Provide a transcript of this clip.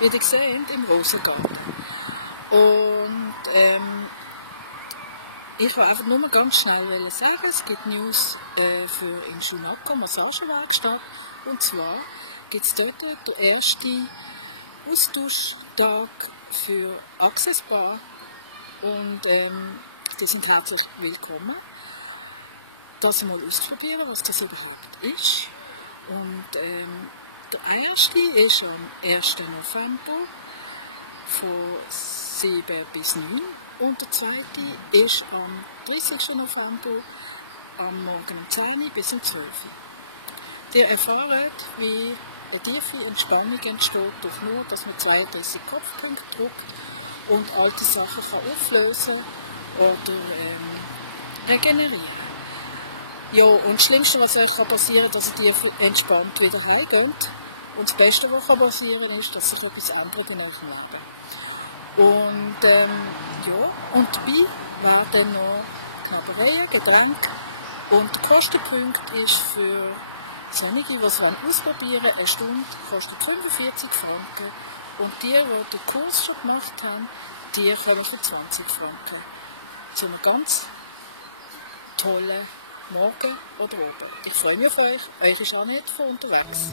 wie ihr seht, im Rosengarten. Und ich wollte einfach nur ganz schnell sagen, es gibt News für in Junaka, Massagewerkstatt. Und zwar gibt es dort den ersten Austauschtag für Access Bar. Und die sind herzlich willkommen, das mal auszuprobieren, was das überhaupt ist. Und der erste ist am 1. November von 7 bis 9 und der zweite ist am 30. November am Morgen um 10 bis um 12 Uhr. Ihr erfahrt, wie eine tiefe Entspannung entsteht, durch nur, dass man 32 Kopfpunkte drückt und alte Sachen kann auflösen oder regenerieren. Ja, und das Schlimmste, was euch passieren kann, dass ihr entspannt wieder heimgeht. Und das Beste, was passieren kann, ist, dass sich etwas ändert in eurem Leben. Und ja, und dabei werden noch Knabbereien, Getränke. Und der Kostenpunkt ist für diejenigen, die es ausprobieren wollen, eine Stunde kostet 45 Franken. Und die den Kurs schon gemacht haben, die kommen für 20 Franken. Zu einem ganz tollen Morgen oder Abend. Ich freue mich auf euch. Euch ist Annette von unterwegs.